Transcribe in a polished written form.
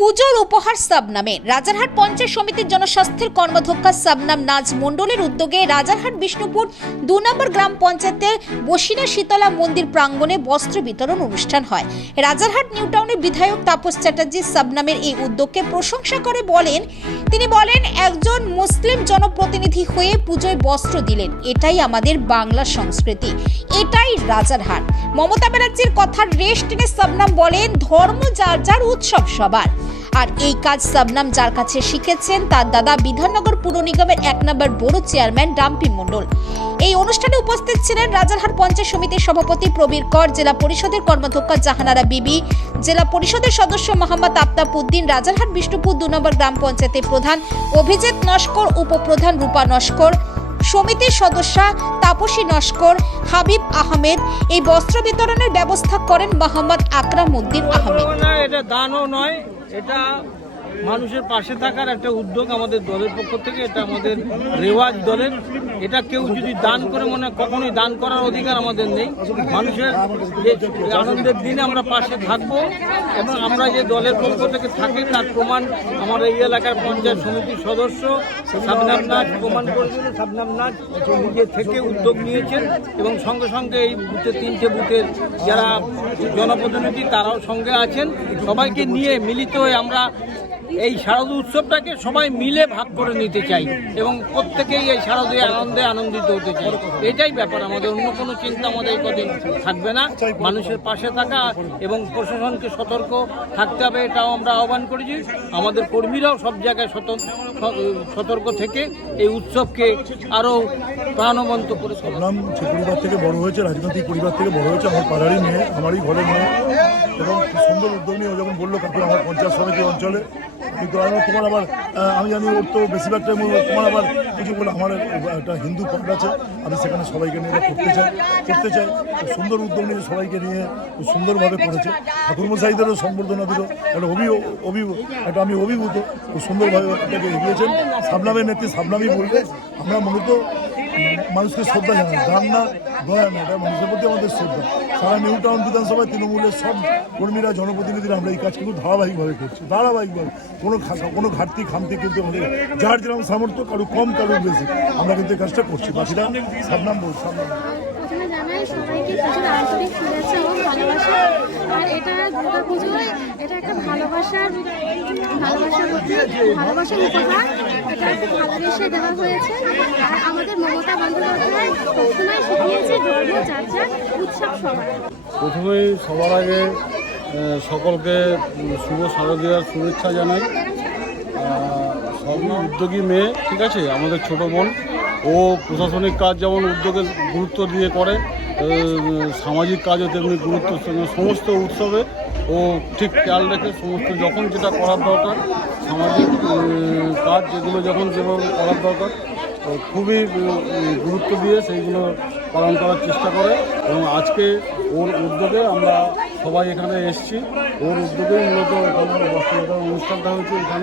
পুজোর উপহার সাবনামে রাজারহাট পঞ্চায়েত সমিতির জনস্বাস্থ্যের কর্মাধ্যক্ষা সাবনাম নাজ মণ্ডলের উদ্যোগে রাজারহাট বিষ্ণুপুর 2 নম্বর গ্রাম পঞ্চায়েতের বসিনা শীতলা মন্দির প্রাঙ্গণে বস্ত্র বিতরণ অনুষ্ঠান হয়। রাজারহাট নিউ টাউনের বিধায়ক তাপস চ্যাটার্জি সাবনামের এই উদ্যোগকে প্রশংসা করে তিনি বলেন একজন মুসলিম জনপ্রতিনিধি হয়ে পুজোয় বস্ত্র দিলেন, এটাই আমাদের বাংলা সংস্কৃতি, এটাই রাজারহাট। মমতা ব্যানার্জির কথার রেশ টেনে সাবনাম বলেন ধর্ম যার যার, উৎসব সবার। আর এই কাজ সাবনাম যার কাছে শিখেছেন তার দাদা বিধাননগর পুর নিগমের 1 নম্বর বড় চেয়ারম্যান রামপি মণ্ডল। এই অনুষ্ঠানে উপস্থিত ছিলেন রাজারহাট পঞ্চায়েত সমিতির সভাপতি প্রবীর কর, জেলা পরিষদের কর্মাধ্যক্ষা জাহানারা বিবি, জেলা পরিষদের সদস্য মোহাম্মদ আফতাব উদ্দিন, রাজারহাট বিষ্ণুপুর 2 নম্বর গ্রাম পঞ্চায়েতের প্রধান অভিজিৎ নস্কর, উপপ্রধান রূপা নস্কর, সমিতির সদস্যা তাপসী নস্কর, হাবিব আহমেদ। এই বস্ত্র বিতরণের ব্যবস্থা করেন মোহাম্মদ আকরাম উদ্দিন আহমেদ। এটা দানও নয়, এটা মানুষের পাশে থাকার একটা উদ্যোগ আমাদের দলের পক্ষ থেকে। এটা আমাদের রেওয়াজ দলের। এটা কেউ যদি দান করে মনে কখনোই দান করার অধিকার আমাদের নেই। মানুষের যে আনন্দের দিনে আমরা পাশে থাকবো এবং আমরা যে দলের পক্ষ থেকে থাকি তার প্রমাণ আমার এই এলাকার পঞ্চায়েত সমিতির সদস্য সাবনাম নাজ প্রমাণ করেছেন। সাবনাম নাজ নিজে থেকে উদ্যোগ নিয়েছেন এবং সঙ্গে সঙ্গে এই বুথে 3টে বুথের যারা জনপ্রতিনিধি তারাও সঙ্গে আছেন। সবাইকে নিয়ে মিলিত হয়ে আমরা এই শারদ উৎসবটাকে সবাই মিলে ভাগ করে নিতে চাই এবং প্রত্যেকেই এই শারদীয় আনন্দে আনন্দিত হতে চাই। এটাই ব্যাপার আমাদের, অন্য কোনো চিন্তা আমাদের কদিন থাকবে না। মানুষের পাশে থাকা এবং প্রশাসনকে সতর্ক থাকতে হবে, এটাও আমরা আহ্বান করেছি। আমাদের কর্মীরাও সব জায়গায় সতর্ক থেকে এই উৎসবকে আরও প্রাণবন্ত করে সাবনাম যে পরিবার থেকে বড় হয়েছে, রাজনৈতিক পরিবার থেকে বড় হয়েছে, আমার পাড়ারই মেয়ে, আমারই ঘরের মেয়ে এবং সুন্দর উদ্যোগ নিয়ে যখন বললো কাকু আমার পঞ্চায়েত সমিতি অঞ্চলে, কিন্তু তোমার আবার আমি জানি ওর তো বেশিরভাগ টাইম তোমার আবার কিছু বলে আমার একটা হিন্দু পাঠ আছে, আমি সেখানে সবাইকে নিয়ে করতে চাই। সুন্দর উদ্যোগ নিয়ে সবাইকে নিয়ে সুন্দরভাবে করেছে। ঠাকুরমশাইদেরও সম্বর্ধনা দিল, একটা আমি অভিভূত, খুব সুন্দরভাবে এটাকে এগিয়েছেন। সাবনামের নেত্রী সাবনামই বলবে আমরা মূলত মানুষকে শ্রদ্ধা জানাই, দান না দয়া না, এটা মানুষের প্রতি আমাদের শ্রদ্ধা। সারা নিউ টাউন বিধানসভায় তৃণমূলের সব কর্মীরা জনপ্রতিনিধিরা আমরা এই কাজ কিন্তু ধারাবাহিকভাবে করছি, কোনো ঘাটতি খামতি কিন্তু আমাদের যার যেরকম সামর্থ্য, কারো কম কারো বেশি, আমরা কিন্তু এই কাজটা করছি। বাকিটা সাবনাম প্রথমে জানাই সবাইকে পুজোর আন্তরিক শুভেচ্ছা ও ভালোবাসা। আর এটা দুর্গা পুজোয় এটা একটা ভালোবাসার উপহার, এটা খুব ভালোবেসে দেওয়া হয়েছে। আর আমাদের মমতা বন্দ্যোপাধ্যায় সবসময় শিখিয়েছে ধর্ম যার যার, উৎসব সবার। প্রথমেই সবার আগে সকলকে শুভ শারদীয়ার শুভেচ্ছা জানাই। সবই উদ্যোগী মেয়ে, ঠিক আছে, আমাদের ছোট বোন। ও প্রশাসনিক কাজ যেমন উদ্যোগে গুরুত্ব দিয়ে করে, সামাজিক কাজও তেমনি গুরুত্ব, সমস্ত উৎসবে ও ঠিক খেয়াল রেখে সমস্ত যখন যেটা করার দরকার, সামাজিক কাজ যেগুলো যখন যেভাবে করার দরকার খুবই গুরুত্ব দিয়ে সেইগুলো পালন করার চেষ্টা করে। এবং আজকে ওর উদ্যোগে আমরা সবাই এখানে এসেছি, ওর উদ্যোগেই মূলত এখানে অনুষ্ঠানটা হয়েছে। এখানে